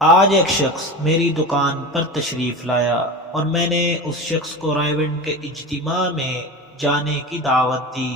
آج ایک شخص میری دکان پر تشریف لایا اور میں نے اس شخص کو رائے ونڈ کے اجتماع میں جانے کی دعوت دی،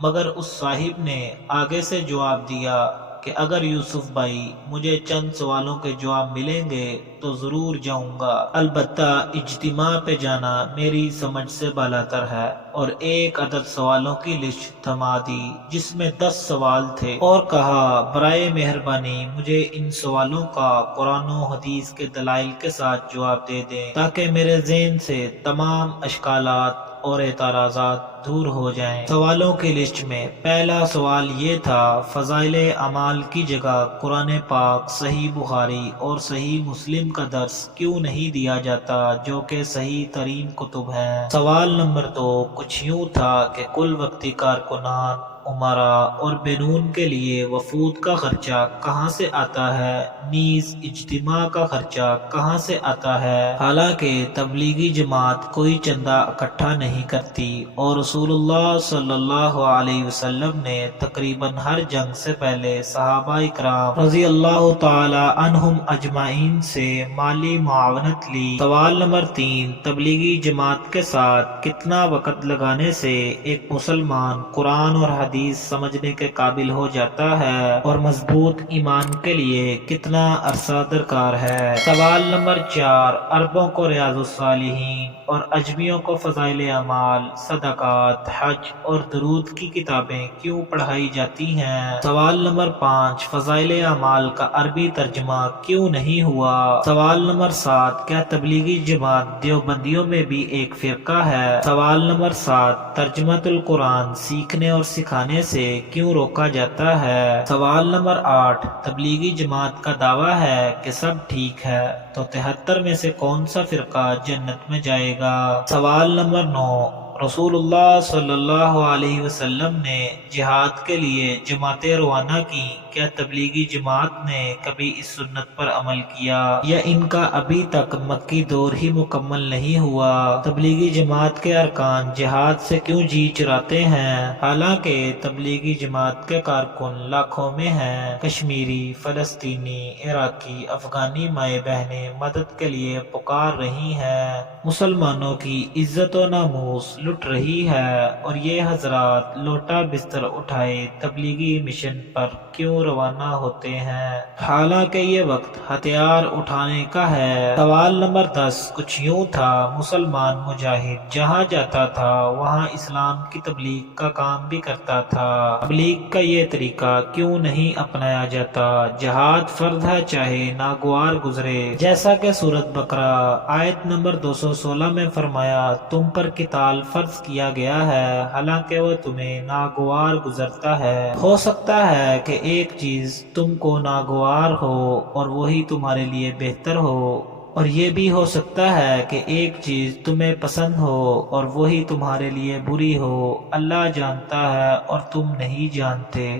مگر اس صاحب نے آگے سے جواب دیا کہ اگر یوسف بھائی مجھے چند سوالوں کے جواب ملیں گے تو ضرور جاؤں گا۔ البتہ اجتماع پہ جانا میری سمجھ سے بالاتر ہے، اور ایک عدد سوالوں کی لسٹ تھما دی جس میں 10 سوال تھے، اور کہا برائے مہربانی مجھے ان سوالوں کا قرآن و حدیث کے دلائل کے ساتھ جواب دے دیں تاکہ میرے ذہن سے تمام اشکالات اور اعتراضات دور ہو جائیں۔ سوالوں کی لسٹ میں پہلا سوال یہ تھا، فضائل اعمال کی جگہ قرآن پاک، صحیح بخاری اور صحیح مسلم کا درس کیوں نہیں دیا جاتا جو کہ صحیح ترین کتب ہیں؟ سوال نمبر 2 کچھ یوں تھا کہ کل وقتی کارکنان، امراء اور بینون کے لیے وفود کا خرچہ کہاں سے آتا ہے، نیز اجتماع کا خرچہ کہاں سے آتا ہے؟ حالانکہ تبلیغی جماعت کوئی چندہ اکٹھا نہیں کرتی، اور رسول اللہ صلی اللہ علیہ وسلم نے تقریباً ہر جنگ سے پہلے صحابہ اکرام رضی اللہ تعالی عنہم اجمعین سے مالی معاونت لی۔ سوال نمبر 3 تبلیغی جماعت کے ساتھ کتنا وقت لگانے سے ایک مسلمان قرآن اور حدیث سمجھنے کے قابل ہو جاتا ہے، اور مضبوط ایمان کے لیے کتنا عرصہ درکار ہے؟ سوال نمبر 4 عربوں کو ریاض الصالحین اور عجمیوں کو فضائل اعمال، صدقات، حج اور درود کی کتابیں کیوں پڑھائی جاتی ہیں؟ سوال نمبر 5 فضائل اعمال کا عربی ترجمہ کیوں نہیں ہوا؟ سوال نمبر 7 کیا تبلیغی جماعت دیوبندیوں میں بھی ایک فرقہ ہے؟ سوال نمبر 7 ترجمۃ القرآن سیکھنے اور سکھانے سے کیوں روکا جاتا ہے؟ سوال نمبر 8 تبلیغی جماعت کا دعویٰ ہے کہ سب ٹھیک ہے، تو 73 میں سے کون سا فرقہ جنت میں جائے گا؟ سوال نمبر 9 رسول اللہ صلی اللہ علیہ وسلم نے جہاد کے لیے جماعتیں روانہ کی، کیا تبلیغی جماعت نے کبھی اس سنت پر عمل کیا، یا ان کا ابھی تک مکی دور ہی مکمل نہیں ہوا؟ تبلیغی جماعت کے ارکان جہاد سے کیوں جی چراتے ہیں حالانکہ تبلیغی جماعت کے کارکن لاکھوں میں ہیں؟ کشمیری، فلسطینی، عراقی، افغانی مائیں بہنیں مدد کے لیے پکار رہی ہیں، مسلمانوں کی عزت و ناموس لٹ رہی ہے، اور یہ حضرات لوٹا بستر اٹھائے تبلیغی مشن پر کیوں روانہ ہوتے ہیں حالانکہ یہ وقت ہتھیار اٹھانے کا ہے؟ سوال نمبر 10 کچھ یوں تھا، مسلمان مجاہد جہاں جاتا تھا وہاں اسلام کی تبلیغ کا کام بھی کرتا تھا، تبلیغ کا یہ طریقہ کیوں نہیں اپنایا جاتا؟ جہاد فرض ہے چاہے ناگوار گزرے، جیسا کہ سورۃ بقرہ آیت نمبر 216 میں فرمایا، تم پر قتال فرض کیا گیا ہے حالانکہ وہ تمہیں ناگوار گزرتا ہے۔ ہو سکتا ہے کہ ایک چیز تم کو ناگوار ہو اور وہی تمہارے لیے بہتر ہو، اور یہ بھی ہو سکتا ہے کہ ایک چیز تمہیں پسند ہو اور وہی تمہارے لیے بری ہو۔ اللہ جانتا ہے اور تم نہیں جانتے۔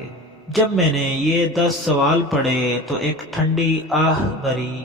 جب میں نے یہ 10 سوال پڑھے تو ایک ٹھنڈی آہ بھری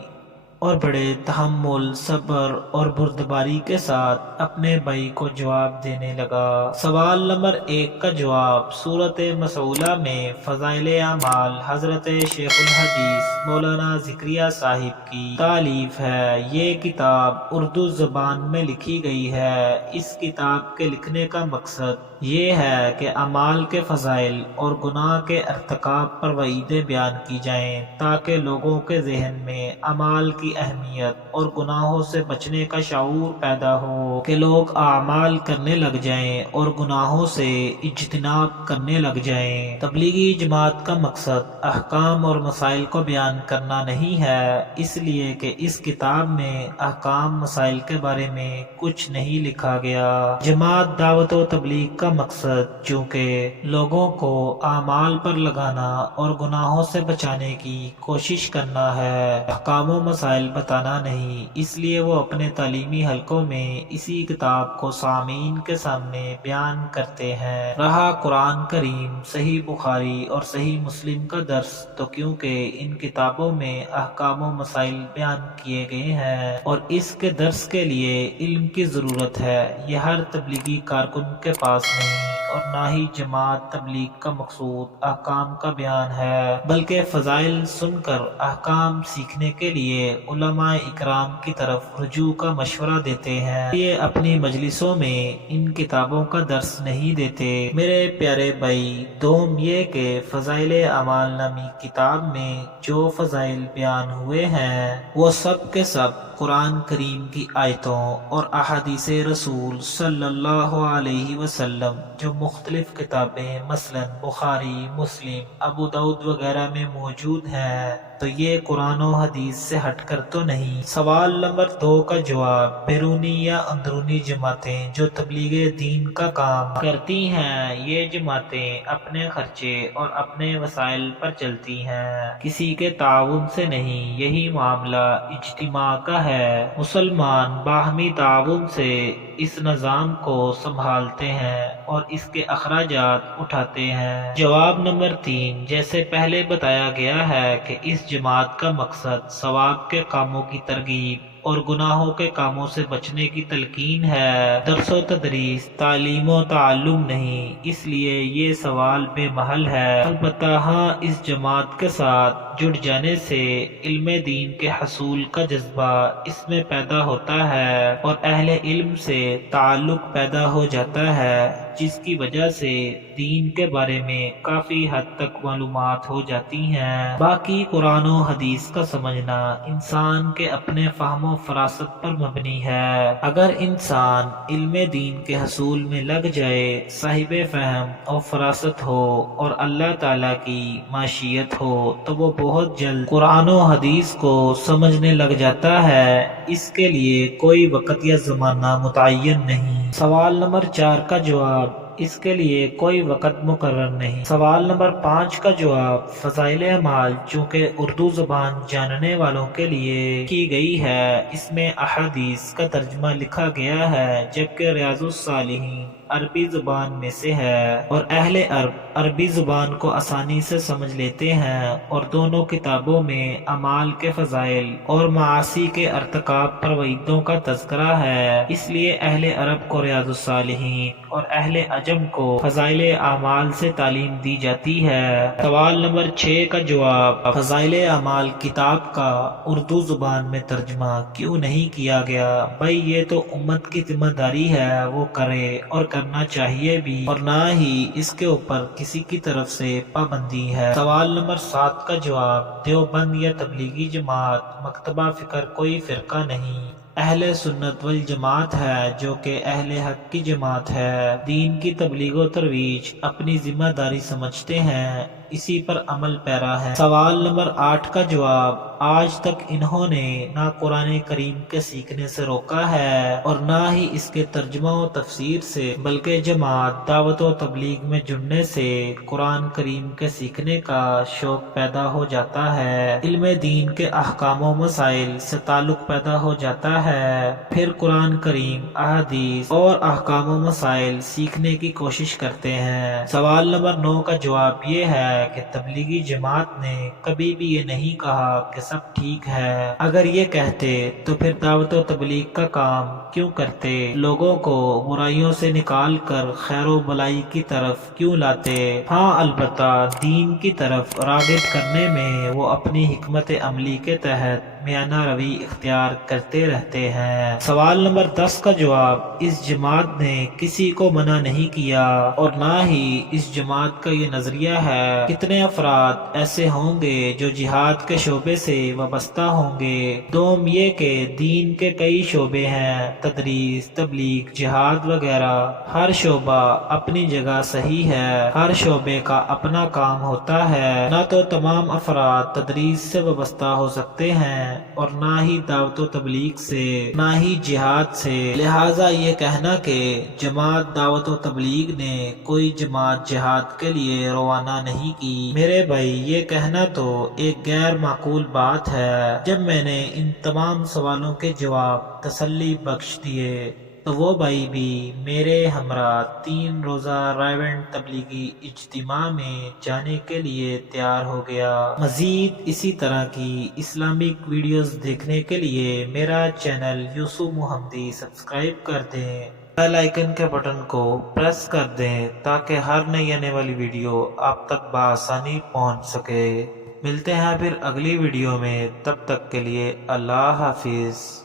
اور بڑے تحمل، صبر اور بردباری کے ساتھ اپنے بھائی کو جواب دینے لگا۔ سوال نمبر 1 کا جواب سورۃ مسئولہ میں فضائل اعمال حضرت شیخ الحدیث مولانا زکریا صاحب کی تالیف ہے۔ یہ کتاب اردو زبان میں لکھی گئی ہے۔ اس کتاب کے لکھنے کا مقصد یہ ہے کہ اعمال کے فضائل اور گناہ کے ارتکاب پر وعیدیں بیان کی جائیں تاکہ لوگوں کے ذہن میں اعمال کی اہمیت اور گناہوں سے بچنے کا شعور پیدا ہو کہ لوگ اعمال کرنے لگ جائیں اور گناہوں سے اجتناب کرنے لگ جائیں۔ تبلیغی جماعت کا مقصد احکام اور مسائل کو بیان کرنا نہیں ہے، اس لیے کہ اس کتاب میں احکام مسائل کے بارے میں کچھ نہیں لکھا گیا۔ جماعت دعوت و تبلیغ کا مقصد چونکہ لوگوں کو اعمال پر لگانا اور گناہوں سے بچانے کی کوشش کرنا ہے، احکام و مسائل بتانا نہیں، اس لیے وہ اپنے تعلیمی حلقوں میں اسی کتاب کو سامعین کے سامنے بیان کرتے ہیں۔ رہا قرآن کریم، صحیح بخاری اور صحیح مسلم کا درس، تو کیونکہ ان کتابوں میں احکام و مسائل بیان کیے گئے ہیں اور اس کے درس کے لیے علم کی ضرورت ہے، یہ ہر تبلیغی کارکن کے پاس نہیں اور نہ ہی جماعت تبلیغ کا مقصود احکام کا بیان ہے، بلکہ فضائل سن کر احکام سیکھنے کے لیے علماء اکرام کی طرف رجوع کا مشورہ دیتے ہیں۔ یہ اپنی مجلسوں میں ان کتابوں کا درس نہیں دیتے۔ میرے پیارے بھائی، دوم یہ کہ فضائل اعمال نامی کتاب میں جو فضائل بیان ہوئے ہیں وہ سب کے سب قرآن کریم کی آیتوں اور احادیث رسول صلی اللہ علیہ وسلم جو مختلف کتابیں مثلا بخاری، مسلم، ابو داؤد وغیرہ میں موجود ہیں، تو یہ قرآن و حدیث سے ہٹ کر تو نہیں۔ سوال نمبر 2 کا جواب، بیرونی یا اندرونی جماعتیں جو تبلیغ دین کا کام کرتی ہیں، یہ جماعتیں اپنے خرچے اور اپنے وسائل پر چلتی ہیں، کسی کے تعاون سے نہیں۔ یہی معاملہ اجتماع کا ہے۔ مسلمان باہمی تعاون سے اس نظام کو سنبھالتے ہیں اور اس کے اخراجات اٹھاتے ہیں۔ جواب نمبر 3، جیسے پہلے بتایا گیا ہے کہ اس جماعت کا مقصد ثواب کے کاموں کی ترغیب اور گناہوں کے کاموں سے بچنے کی تلقین ہے، درس و تدریس، تعلیم و تعلم نہیں، اس لیے یہ سوال بے محل ہے۔ البتہ ہاں، اس جماعت کے ساتھ جڑ جانے سے علم دین کے حصول کا جذبہ اس میں پیدا ہوتا ہے اور اہل علم سے تعلق پیدا ہو جاتا ہے، جس کی وجہ سے دین کے بارے میں کافی حد تک معلومات ہو جاتی ہیں۔ باقی قرآن و حدیث کا سمجھنا انسان کے اپنے فہم و فراست پر مبنی ہے۔ اگر انسان علم دین کے حصول میں لگ جائے، صاحب فہم اور فراست ہو اور اللہ تعالیٰ کی معیشت ہو، تو وہ بہت جلد قرآن و حدیث کو سمجھنے لگ جاتا ہے۔ اس کے لیے کوئی وقت یا زمانہ متعین نہیں۔ سوال نمبر 4 کا جواب، اس کے لیے کوئی وقت مقرر نہیں۔ سوال نمبر 5 کا جواب، فضائل اعمال چونکہ اردو زبان جاننے والوں کے لیے کی گئی ہے، اس میں احادیث کا ترجمہ لکھا گیا ہے، جبکہ ریاض الصالحین عربی زبان میں سے ہے اور اہل عربی زبان کو آسانی سے سمجھ لیتے ہیں، اور دونوں کتابوں میں اعمال کے فضائل اور معاصی کے ارتکاب پر وعیدوں کا تذکرہ ہے، اس لیے اہل عرب کو ریاض الصالحین اور اہل عجم کو فضائل اعمال سے تعلیم دی جاتی ہے۔ سوال نمبر 6 کا جواب، فضائل اعمال کتاب کا اردو زبان میں ترجمہ کیوں نہیں کیا گیا؟ بھائی، یہ تو امت کی ذمہ داری ہے، وہ کرے اور کرنا چاہیے بھی، اور نہ ہی اس کے اوپر کسی کی طرف سے پابندی ہے۔ سوال نمبر 7 کا جواب، دیوبند یا تبلیغی جماعت مکتبہ فکر کوئی فرقہ نہیں، اہل سنت والجماعت ہے، جو کہ اہل حق کی جماعت ہے، دین کی تبلیغ و ترویج اپنی ذمہ داری سمجھتے ہیں، اسی پر عمل پیرا ہے۔ سوال نمبر 8 کا جواب، آج تک انہوں نے نہ قرآن کریم کے سیکھنے سے روکا ہے اور نہ ہی اس کے ترجمہ و تفسیر سے، بلکہ جماعت دعوت و تبلیغ میں جڑنے سے قرآن کریم کے سیکھنے کا شوق پیدا ہو جاتا ہے، علم دین کے احکام و مسائل سے تعلق پیدا ہو جاتا ہے، پھر قرآن کریم، احادیث اور احکام و مسائل سیکھنے کی کوشش کرتے ہیں۔ سوال نمبر 9 کا جواب یہ ہے کہ تبلیغی جماعت نے کبھی بھی یہ نہیں کہا کہ سب ٹھیک ہے۔ اگر یہ کہتے تو پھر دعوت و تبلیغ کا کام کیوں کرتے؟ لوگوں کو برائیوں سے نکال کر خیر و بلائی کی طرف کیوں لاتے؟ ہاں، البتہ دین کی طرف راغب کرنے میں وہ اپنی حکمت عملی کے تحت میانہ روی اختیار کرتے رہتے ہیں۔ سوال نمبر 10 کا جواب، اس جماعت نے کسی کو منع نہیں کیا اور نہ ہی اس جماعت کا یہ نظریہ ہے۔ کتنے افراد ایسے ہوں گے جو جہاد کے شعبے سے وابستہ ہوں گے؟ دوم یہ کہ دین کے کئی شعبے ہیں، تدریس، تبلیغ، جہاد وغیرہ، ہر شعبہ اپنی جگہ صحیح ہے، ہر شعبے کا اپنا کام ہوتا ہے، نہ تو تمام افراد تدریس سے وابستہ ہو سکتے ہیں اور نہ ہی دعوت و تبلیغ سے، نہ ہی جہاد سے، لہٰذا یہ کہنا کہ جماعت دعوت و تبلیغ نے کوئی جماعت جہاد کے لیے روانہ نہیں کی، میرے بھائی، یہ کہنا تو ایک غیر معقول بات ہے۔ جب میں نے ان تمام سوالوں کے جواب تسلی بخش دیے تو وہ بھائی بھی میرے ہمراہ 3 روزہ رائیونڈ تبلیغی اجتماع میں جانے کے لیے تیار ہو گیا۔ مزید اسی طرح کی اسلامک ویڈیوز دیکھنے کے لیے میرا چینل یوسف محمدی سبسکرائب کر دیں۔ بیل آئیکن کے بٹن کو پریس کر دیں تاکہ ہر نئی آنے والی ویڈیو آپ تک بآسانی پہنچ سکے۔ ملتے ہیں پھر اگلی ویڈیو میں، تب تک کے لیے اللہ حافظ۔